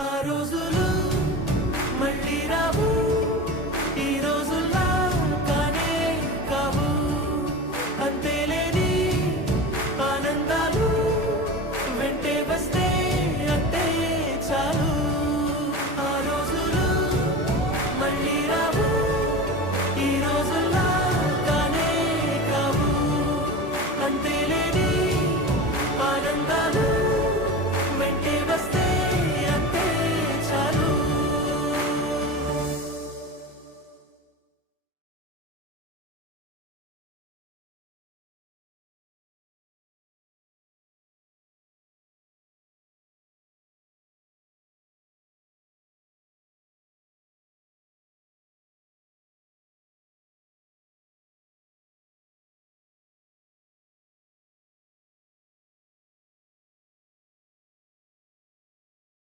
ఆ రోజులు మళ్ళీ రావు, ఈ రోజుల్లా కానే కావు. అంతేలేని ఆనందాలు వెంటే వస్తే అంతే చాలు.